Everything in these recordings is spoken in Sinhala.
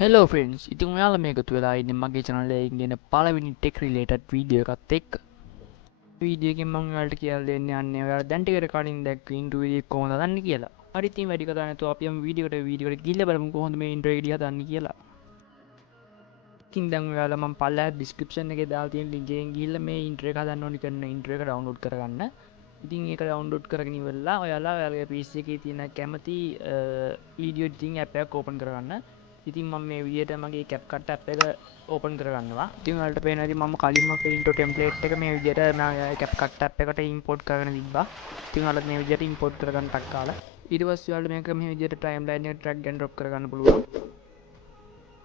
Hello friends, ඉතින් ඔයාලා මේකතු වෙලා ඉන්නේ මගේ channel එකෙන් ගෙන පළවෙනි tech related video එකත් එක්ක. වීඩියෝ එකෙන් මම ඔයාලට කියලා දෙන්න යන්නේ ඔයාලා දැන් ටිකට කලින් දැක්ක intro video එක කොහොමද හදන්නේ කියලා. හරි ඉතින් වැඩි කතා නැතුව අපි යමු වීඩියෝ එකට ගිහිල්ලා බලමු කොහොමද මේ intro එක හදන්නේ කියලා. ඉතින් දැන් ඔයාලා මම පල්ලෙහා description එකේ දාලා තියෙන link එකෙන් ගිහිල්ලා මේ intro එක හදන්න ඕනි කරන intro එක download කරගන්න. ඉතින් ඒක download කරගෙන ඉවරලා ඔයාලා ඔයාලගේ PC එකේ තියෙන කැමති video editing app එකක් open කරගන්න. ඉතින් මම මේ විදිහට මගේ CapCut app එක ඕපන් කරගන්නවා. ඉතින් ඔයාලට පේනවා ඉතින් මම කලින්ම intro template එක මේ විදිහට මම CapCut app එකට import කරගෙන තිබ්බා. ඉතින් ඔයාලත් මේ විදිහට import කරගන්න ටක් කාලා. ඊට පස්සේ ඔයාලට මේක මේ විදිහට timeline එකට drag and drop කරගන්න පුළුවන්.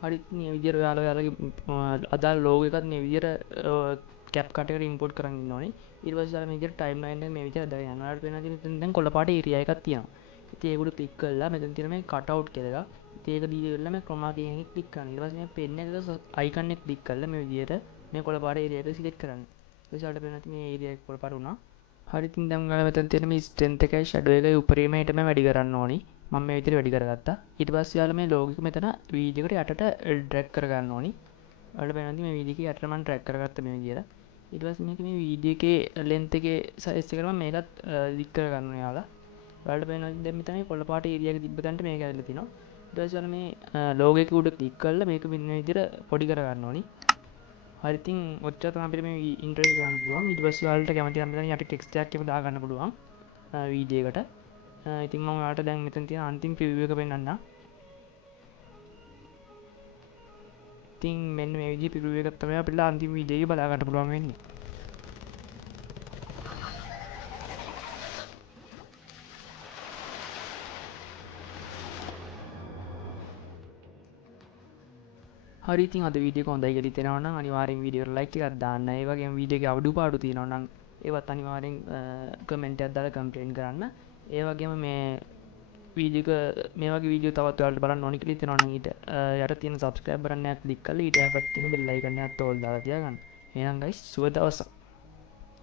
හරි ඉතින් මේ විදිහට ඔයාලා ඔයාලගේ අදාළ logo එකත් මේ විදිහට CapCut එකට import කරගෙන ඉන්න ඕනේ. ඊට පස්සේ ඔයාලා මේ විදිහට timeline එක මේ විදිහට දාගෙන යනවා. ඔයාලට පේනවා ඉතින් දැන් කොළ පාට area එකක් තියෙනවා. ඉතින් ඒක උඩ click කරලා මෙතන තියෙන මේ cut out කියලා එකක් ඒක දීලා මේ chroma key එකෙන් ක්ලික් කරන්න. ඊට පස්සේ මේ pen එකක icon එක ක්ලික් කරලා මේ විදිහට මේ කොළ පාට area එක select කරන්න. ඊට පස්සේ ඔයාලට පේනවා මේ area එක කොළ පාට වුණා. හරි ඉතින් දැන් ඔයාලා මෙතන තියෙන මේ strength එකයි shadow එකයි උඩරිම හිටම වැඩි කරන්න ඕනි. මම මේ විදිහට වැඩි කරගත්තා. ඊට පස්සේ ඔයාලා මේ logo එක මෙතන video එකට යටට drag කරගන්න ඕනි. ඔයාලට පේනවා මේ video එකේ යටට මම drag කරගත්තා මේ විදිහට. ඊට පස්සේ මේක මේ video එකේ length එකේ size එකට මම මේකත් දික් කරගන්න ඕනේ ඔයාලා. ඔයාලට පේනවා දැන් මෙතන මේ කොළ පාට area එක තිබ්බ තැනට මේක ඇවිල්ලා තිනවා. ඊට පස්සේ ඔයාලා මේ logo එක උඩ ක්ලික් කරලා මේක මෙන්න මේ විදිහට පොඩි කරගන්න ඕනි. හරි ඉතින් ඔච්චර තමයි අපිට මේ intro එක ගන්න පුළුවන්. ඊට පස්සේ ඔයාලට කැමති නම් මෙතන යටි text එකක් එහෙම දාගන්න පුළුවන් වීඩියෝ එකට. ඉතින් මම ඔයාලට දැන් මෙතන තියෙන අන්තිම preview එක පෙන්නන්නම්. ඉතින් මෙන්න මේ විදිහේ preview එකක් තමයි අපිට අන්තිම වීඩියෝ එක බලා ගන්න පුළුවන් වෙන්නේ. හරි ඉතින් අද වීඩියෝ එක හොඳයි කියලා හිතෙනවා නම් අනිවාර්යෙන් වීඩියෝ එකට ලයික් එකක් දාන්න. ඒ වගේම වීඩියෝ එකේ අඩුපාඩු තියෙනවා නම් ඒවත් අනිවාර්යෙන් කමෙන්ට් එකක් දාලා කම්ප්ලේන්ට් කරන්න. ඒ වගේම මේ වීඩියෝ එක මේ වගේ වීඩියෝ තවත් ඔයාලට බලන්න ඕනි කියලා හිතෙනවා නම් ඊට යට තියෙන subscribe button එක ක්ලික් කරලා ඊට යට තියෙන bell icon එකත් ඕල් දාලා තියාගන්න. එහෙනම් guys සුබ දවසක්.